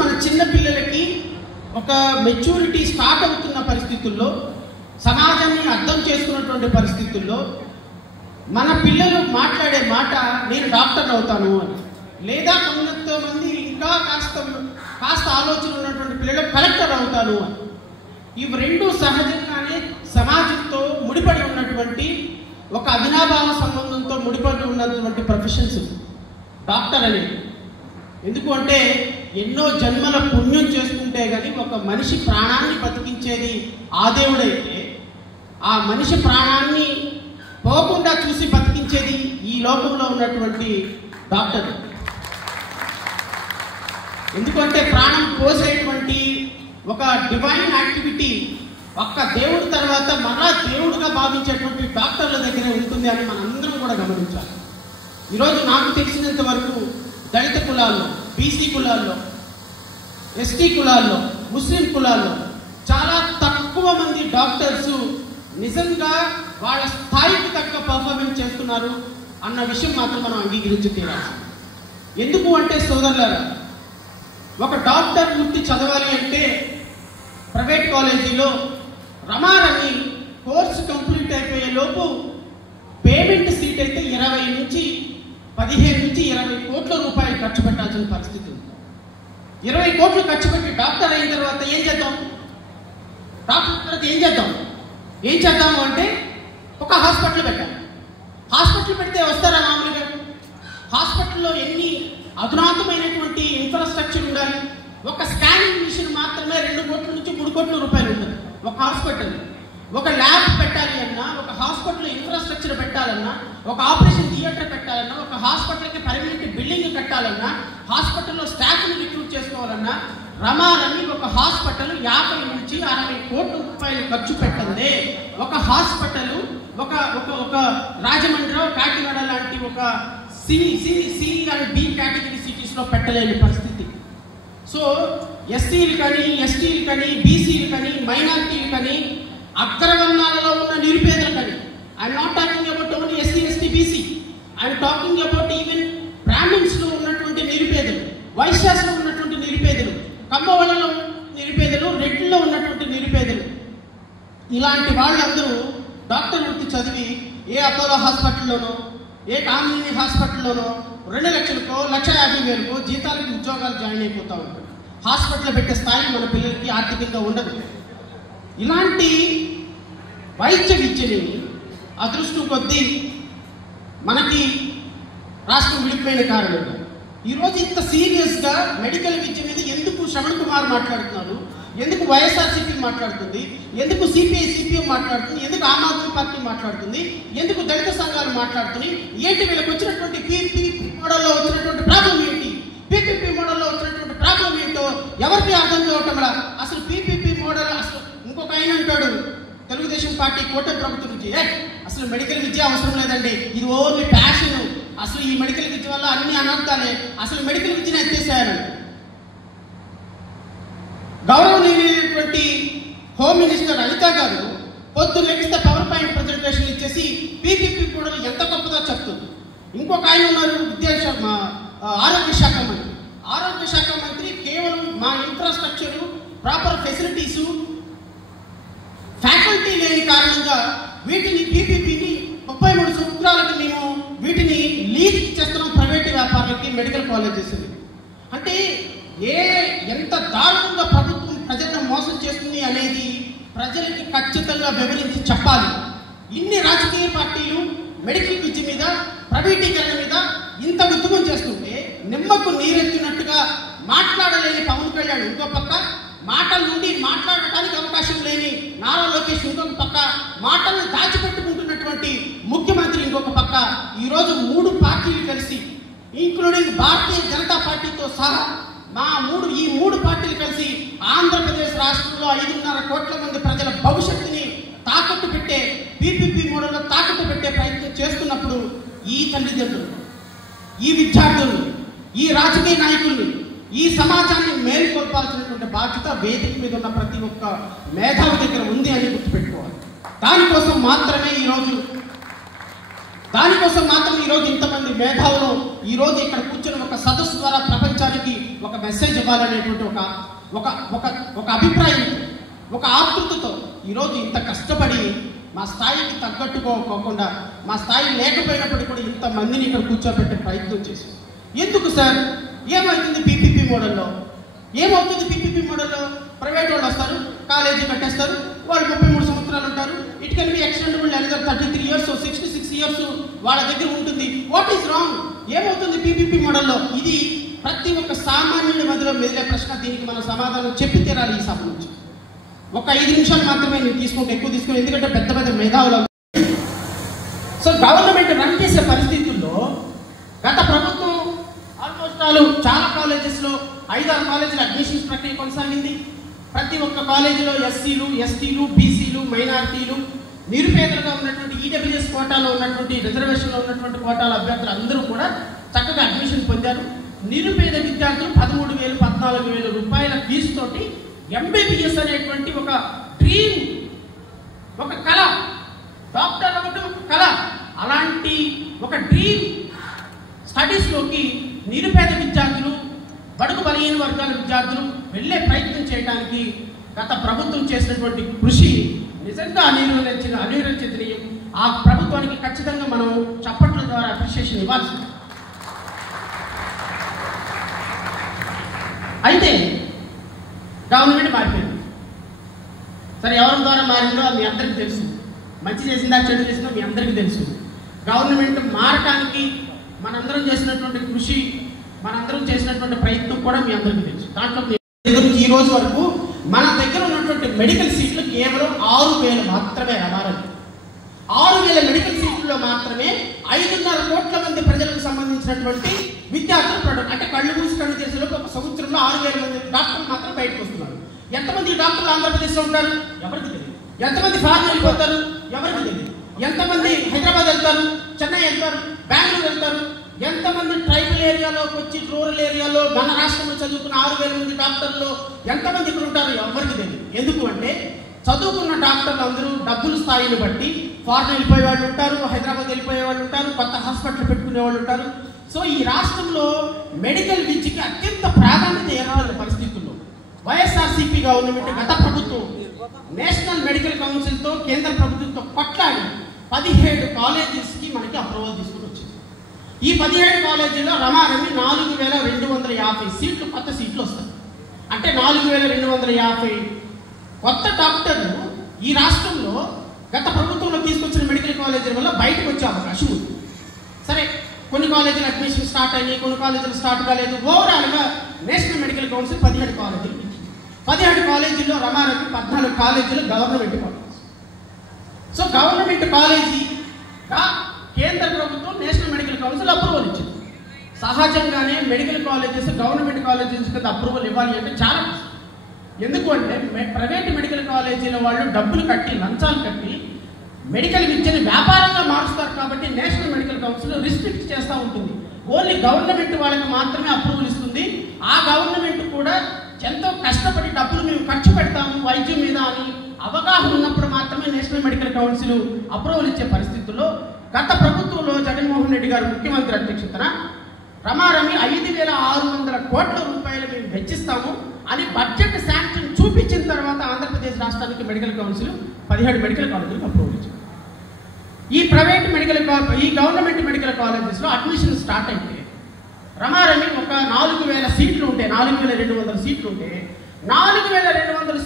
మన చిన్న పిల్లలకి ఒక మెచ్యూరిటీ స్టార్ట్ అవుతున్న పరిస్థితుల్లో, సమాజాన్ని అర్థం చేసుకున్నటువంటి పరిస్థితుల్లో మన పిల్లలు మాట్లాడే మాట నేను డాక్టర్ అవుతాను అని, లేదా కొంతమంది ఇంకా కాస్త ఆలోచన ఉన్నటువంటి పిల్లలు కలెక్టర్ అవుతాను అని. ఇవి రెండు సహజంగానే సమాజంతో ముడిపడి ఉన్నటువంటి ఒక అవినాభావ సంబంధంతో ముడిపడి ఉన్నటువంటి ప్రొఫెషన్స్ డాక్టర్ అనేది. ఎందుకు అంటే ఎన్నో జన్మల పుణ్యం చేసుకుంటే కానీ ఒక మనిషి ప్రాణాన్ని బతికించేది ఆ దేవుడైతే, ఆ మనిషి ప్రాణాన్ని పోకుండా చూసి బతికించేది ఈ లోకంలో ఉన్నటువంటి డాక్టర్. ఎందుకంటే ప్రాణం పోసేటువంటి ఒక డివైన్ యాక్టివిటీ ఒక్క దేవుడి తర్వాత మరలా దేవుడిగా భావించేటువంటి డాక్టర్ల దగ్గరే ఉంటుంది అని మనందరం కూడా గమనించాలి. ఈరోజు నాకు తెలిసినంత వరకు దళిత కులాల్లో, బీసీ కులాల్లో, ఎస్టీ కులాల్లో, ముస్లిం కులాల్లో చాలా తక్కువ మంది డాక్టర్స్ నిజంగా వాళ్ళ స్థాయికి తగ్గ పర్ఫార్మెన్స్ చేస్తున్నారు అన్న విషయం మాత్రం మనం అంగీకరించి తీరాల్సింది. ఎందుకు అంటే సోదరులారా, ఒక డాక్టర్ వృత్తి చదవాలి అంటే ప్రైవేట్ కాలేజీలో రమారని కోర్సు కంప్లీట్ అయిపోయే లోపు పేమెంట్ సీట్ అయితే 20 నుంచి 15 నుంచి 20 కోట్ల రూపాయలు ఖర్చు పెట్టాల్సిన పరిస్థితి ఉంది. 20 కోట్లు ఖర్చు పెట్టి డాక్టర్ అయిన తర్వాత ఏం చేద్దాం? డాక్టర్ తర్వాత ఏం చేద్దాము అంటే ఒక హాస్పిటల్ పెట్టాలి. హాస్పిటల్ పెడితే వస్తారా మామూలుగా? హాస్పిటల్లో ఎన్ని అధునాతమైనటువంటి ఇన్ఫ్రాస్ట్రక్చర్ ఉండాలి. ఒక స్కానింగ్ మిషన్ మాత్రమే 2 కోట్ల నుంచి 3 కోట్ల రూపాయలు ఉంటుంది ఒక హాస్పిటల్. ఒక ల్యాబ్ పెట్టాలి అన్నా, ఒక హాస్పిటల్ ఇన్ఫ్రాస్ట్రక్చర్ పెట్టాలన్నా, ఒక ఆపరేషన్ థియేటర్ పెట్టాలన్నా, ఒక హాస్పిటల్కి పర్మనెంట్ బిల్డింగ్ కట్టాలన్నా, హాస్పిటల్లో స్టాఫ్ని రిక్రూట్ చేసుకోవాలన్నా రమారని ఒక హాస్పిటల్ 50 నుంచి 60 కోట్ల రూపాయలు ఖర్చు పెట్టందే ఒక హాస్పిటల్ ఒక రాజమండ్రి, కాకినాడ లాంటి ఒక సి అండ్ బి కేటగిరీ సిటీస్లో పెట్టలేని పరిస్థితి. సో ఎస్సీలు కానీ, ఎస్టీలు కానీ, బీసీలు కానీ, మైనారిటీలు కానీ, అగ్రవర్ణాలలో ఉన్న నిరుపేదలు కానీ, I'm not talking about only SC, ST, BC, I'm talking about even బ్రాహ్మిన్స్లో ఉన్నటువంటి నిరుపేదలు, వైశ్యాస్లో ఉన్నటువంటి నిరుపేదలు, కమ్మవాళ్ళలో నిరుపేదలు, రెడ్డిలో ఉన్నటువంటి నిరుపేదలు, ఇలాంటి వాళ్ళందరూ డాక్టర్ వృత్తి చదివి ఏ అపోలో హాస్పిటల్లోనో, ఏ కామినీ హాస్పిటల్లోనో 2 లక్షలకో 1,50,000కో జీతాలకి ఉద్యోగాలు జాయిన్ అయిపోతూ ఉంటారు. హాస్పిటల్ పెట్టే స్థాయి మన పిల్లలకి ఆర్థికంగా ఉండదు. ఇలాంటి వైద్య విద్యని అదృష్టం కొద్దీ మనకి రాష్ట్రం విడిపోయిన కారణంగా ఈరోజు ఇంత సీరియస్గా మెడికల్ విద్య మీద ఎందుకు శ్రవణ్ కుమార్ మాట్లాడుతున్నారు, ఎందుకు వైఎస్ఆర్సీపీ మాట్లాడుతుంది, ఎందుకు సిపిఐ సిపిఎం మాట్లాడుతుంది, ఎందుకు ఆమ్ ఆద్మీ పార్టీ మాట్లాడుతుంది, ఎందుకు దళిత సంఘాలు మాట్లాడుతుంది, ఏంటి వీళ్ళకి వచ్చినటువంటి పీపీపీ మోడల్లో వచ్చినటువంటి ప్రాబ్లం ఏంటి, పీపీపీ మోడల్లో వచ్చినటువంటి ప్రాబ్లం ఏంటో ఎవరికి అర్థం కావటం లా. అసలు పీపీపీ మోడల్ అసలు ఇంకొక ఆయన అంటాడు తెలుగుదేశం పార్టీ కూటమి ప్రభుత్వం నుంచి, అసలు మెడికల్ విద్య అవసరం లేదండి, ఇది ఓన్లీ ప్యాషన్, అసలు ఈ మెడికల్ విద్య వల్ల అన్ని అనర్థాలే, అసలు మెడికల్ విద్యను ఎత్తేసారు. గౌరవనీయులైనటువంటి హోమ్ మినిస్టర్ అనిత గారు పొద్దున్న లెగిస్తే పవర్ పాయింట్ ప్రజెంటేషన్ ఇచ్చేసి పీపీపీ కూడా ఎంత గొప్పదో చెప్తుంది. ఇంకొక ఆయన ఉన్నారు ఆరోగ్య శాఖ మంత్రి. ఆరోగ్య శాఖ మంత్రి కేవలం మా ఇన్ఫ్రాస్ట్రక్చరు, ప్రాపర్ ఫెసిలిటీసు, ఫ్యాకల్టీ లేని కారణంగా వీటిని పీపీపీని 33 సంవత్సరాలకి మేము వీటిని లీజ్ చేస్తున్నాం ప్రైవేట్ వ్యాపారులకి, మెడికల్ కాలేజెస్. అంటే ఎంత దారుణంగా ప్రభుత్వం ప్రజలను మోసం చేస్తుంది అనేది ప్రజలకి ఖచ్చితంగా వివరించి చెప్పాలి. ఇన్ని రాజకీయ పార్టీలు మెడికల్ విద్య మీద, ప్రైవేటీకరణ మీద ఇంత ఉద్యమం చేస్తుంటే నిమ్మకు నీరెత్తినట్టుగా మాట్లాడలేని పవన్ కళ్యాణ్ ఇంకో పక్క, మాటల నుండి మాట్లాడటానికి అవకాశం లేని నారా లోకేష్ ఇంకొక పక్క, మాటలను దాచిపెట్టుకుంటున్నటువంటి ముఖ్యమంత్రి ఇంకొక పక్క, ఈరోజు 3 పార్టీలు కలిసి ఇంక్లూడింగ్ భారతీయ జనతా పార్టీతో సహా ఈ 3 పార్టీలు కలిసి ఆంధ్రప్రదేశ్ రాష్ట్రంలో 5.5 కోట్ల మంది ప్రజల భవిష్యత్తుని తాకట్టు పెట్టే, పీపీపీ మోడల్లో తాకట్టు పెట్టే ప్రయత్నం చేస్తున్నప్పుడు ఈ తల్లిదండ్రులు, ఈ విద్యార్థులు, ఈ రాజకీయ నాయకుల్ని, ఈ సమాజాన్ని మేలుకొల్పాల్సినటువంటి బాధ్యత వేదిక మీద ఉన్న ప్రతి ఒక్క మేధావి దగ్గర ఉంది అని గుర్తుపెట్టుకోవాలి. దానికోసం మాత్రమే ఈరోజు ఇంతమంది మేధావులు ఈరోజు ఇక్కడ కూర్చొని ఒక సదస్సు ద్వారా ప్రపంచానికి ఒక ఒక మెసేజ్ ఇవ్వాలనేటువంటి ఒక ఒక ఒక అభిప్రాయం, ఒక ఆతృతతో ఈరోజు ఇంత కష్టపడి మా స్థాయికి తగ్గట్టుకోకుండా, మా స్థాయి లేకపోయినప్పటికీ కూడా ఇంతమందిని ఇక్కడ కూర్చోబెట్టే ప్రయత్నం చేశాం. ఎందుకు సార్? ఏమవుతుంది పీపీపీ మోడల్లో? ఏమవుతుంది పీపీపీ మోడల్లో? ప్రైవేట్ వాళ్ళు వస్తారు, కాలేజీ కట్టేస్తారు, వాళ్ళు 33 సంవత్సరాలు ఉంటారు. It can be extendable another 33 years, 66 years వాళ్ళ దగ్గర ఉంటుంది. What is wrong? ఏమవుతుంది పీపీపీ మోడల్లో? ఇది ప్రతి ఒక్క సామాన్యుడి మధ్యలో మెదిలే ప్రశ్న. దీనికి మనం సమాధానం చెప్పి తీరాలి ఈ సభ నుంచి. ఒక 5 నిమిషాలు మాత్రమే నేను తీసుకుంటే, ఎక్కువ తీసుకుని, ఎందుకంటే పెద్ద పెద్ద మేధావులు. సో గవర్నమెంట్ రన్ చేసే పరిస్థితుల్లో గత ప్రభుత్వం ఆల్మోస్ట్ చాలా కాలేజెస్లో 5-6 కాలేజీల అడ్మిషన్స్ ప్రక్రియ కొనసాగింది. ప్రతి ఒక్క కాలేజీలో ఎస్సీలు, ఎస్టీలు, బీసీలు, మైనారిటీలు, నిరుపేదలుగా ఉన్నటువంటి ఈడబ్ల్యూఎస్ కోటాలో ఉన్నటువంటి, రిజర్వేషన్లో ఉన్నటువంటి కోటాల అభ్యర్థులు అందరూ కూడా చక్కగా అడ్మిషన్ పొందారు. నిరుపేద విద్యార్థులు 13,000, 14,000 రూపాయల ఫీజుతోటి ఎంబీబీఎస్ అనేటువంటి ఒక డ్రీమ్, ఒక కళ, డాక్టర్ అవ్వడం ఒక కళ, అలాంటి ఒక డ్రీమ్ స్టడీస్లోకి నిరుపేద విద్యార్థులు, బడుగు బలహీన వర్గాల విద్యార్థులు వెళ్ళే ప్రయత్నం చేయడానికి గత ప్రభుత్వం చేసినటువంటి కృషి నిజంగా అనిర్వచనీయం. ఆ ప్రభుత్వానికి ఖచ్చితంగా మనం చప్పట్ల ద్వారా అప్రిషియేషన్ ఇవ్వాల్సింది. అయితే గవర్నమెంట్ మారిపోయింది. సరే, ఎవరి ద్వారా మారిందో మీ అందరికీ తెలుసు. మంచి చేసిందా, చెడు చేసిందో మీ అందరికీ తెలుసు. గవర్నమెంట్ మారటానికి మనందరం చేసినటువంటి కృషి, మనందరం చేసినటువంటి ప్రయత్నం కూడా మీ అందరికీ తెలుసు. దాంట్లో ఈ రోజు వరకు మన దగ్గర ఉన్నటువంటి మెడికల్ సీట్లు కేవలం 6,000 మాత్రమే రావాలి. 6,000 మెడికల్ సీట్లలో మాత్రమే 5.5 కోట్ల మంది ప్రజలకు సంబంధించినటువంటి విద్యార్థులు అంటే కళ్ళు మూసి కళ్ళు చేసేలోపు ఒక సంవత్సరంలో 6,000 మంది డాక్టర్లు మాత్రం బయటకు వస్తున్నారు. ఎంతమంది డాక్టర్లు ఆంధ్రప్రదేశ్లో ఉంటారు? ఎవరికి తెలియదు. ఎంతమంది ఫారెన్ వెళ్ళిపోతారు? ఎవరికి తెలియదు. ఎంతమంది హైదరాబాద్ వెళ్తారు, చెన్నై వెళ్తారు, బెంగళూరు వెళ్తారు? ఎంతమంది ట్రైబల్ ఏరియాలోకి వచ్చి, రూరల్ ఏరియాలో మన రాష్ట్రంలో చదువుకున్న 6,000 మంది డాక్టర్లు ఎంతమంది ఇక్కడ ఉంటారు? ఎవరికి తెలియదు. ఎందుకు అంటే చదువుకున్న డాక్టర్లు అందరూ డబ్బుల స్థాయిని బట్టి ఫారెన్ వెళ్ళిపోయే వాళ్ళు ఉంటారు, హైదరాబాద్ వెళ్ళిపోయే వాళ్ళు ఉంటారు, కొత్త హాస్పిటల్ పెట్టుకునే వాళ్ళు ఉంటారు. సో ఈ రాష్ట్రంలో మెడికల్ విద్యకి అత్యంత ప్రాధాన్యత ఏర్పడిన పరిస్థితుల్లో వైఎస్ఆర్సీపీ గవర్నమెంట్ గత ప్రభుత్వం నేషనల్ మెడికల్ కౌన్సిల్తో, కేంద్ర ప్రభుత్వంతో కొట్లాడి 17 కాలేజెస్కి మనకి అప్రూవల్ తీసుకుని వచ్చింది. ఈ 17 కాలేజీల్లో రమారమి 4,250 సీట్లు, కొత్త సీట్లు వస్తాయి. అంటే 4,250 కొత్త డాక్టర్లు ఈ రాష్ట్రంలో గత ప్రభుత్వంలో తీసుకొచ్చిన మెడికల్ కాలేజీల వల్ల బయటకు వచ్చే అవకాశం ఉంది. సరే, కొన్ని కాలేజీలు అడ్మిషన్ స్టార్ట్ అయ్యి, కొన్ని కాలేజీలు స్టార్ట్ కాలేదు. ఓవరాల్గా నేషనల్ మెడికల్ కౌన్సిల్ 17 కాలేజీలు ఇచ్చింది. 17 కాలేజీల్లో రమారమి 14 కాలేజీలు గవర్నమెంట్ కాలేజీ. సో గవర్నమెంట్ కాలేజీగా కేంద్ర ప్రభుత్వం నేషనల్ మెడికల్ కౌన్సిల్ అప్రూవల్ ఇచ్చింది. సహజంగానే మెడికల్ కాలేజెస్ గవర్నమెంట్ కాలేజెస్ కింద అప్రూవల్ ఇవ్వాలి అంటే చాలా కష్టం. ఎందుకు అంటే ప్రైవేట్ మెడికల్ కాలేజీల వాళ్ళు డబ్బులు కట్టి, లంచాలు కట్టి మెడికల్ విద్యని వ్యాపారంగా మారుస్తారు. కాబట్టి నేషనల్ మెడికల్ కౌన్సిల్ రిస్ట్రిక్ట్ చేస్తూ ఉంటుంది. ఓన్లీ గవర్నమెంట్ వాళ్ళకి మాత్రమే అప్రూవల్ ఇస్తుంది. ఆ గవర్నమెంట్ కూడా ఎంతో కష్టపడి డబ్బులు మేము ఖర్చు పెడతాము వైద్యం మీద అని అవగాహన ఉన్నప్పుడు మాత్రమే నేషనల్ మెడికల్ కౌన్సిల్ అప్రూవల్ ఇచ్చే పరిస్థితుల్లో గత ప్రభుత్వంలో జగన్మోహన్ రెడ్డి గారు ముఖ్యమంత్రి అధ్యక్షతన రమారమి 5,600 కోట్ల రూపాయలు మేము వెచ్చిస్తాము అని బడ్జెట్ శాంక్షన్ చూపించిన తర్వాత ఆంధ్రప్రదేశ్ రాష్ట్రానికి మెడికల్ కౌన్సిల్ 17 మెడికల్ కాలేజీలకు అప్రూవల్ ఇచ్చింది. ఈ గవర్నమెంట్ మెడికల్ కాలేజెస్లో అడ్మిషన్ స్టార్ట్ అయితే రమారమి ఒక 4,000 సీట్లు ఉంటే, 4,200 సీట్లు ఉంటే 4,200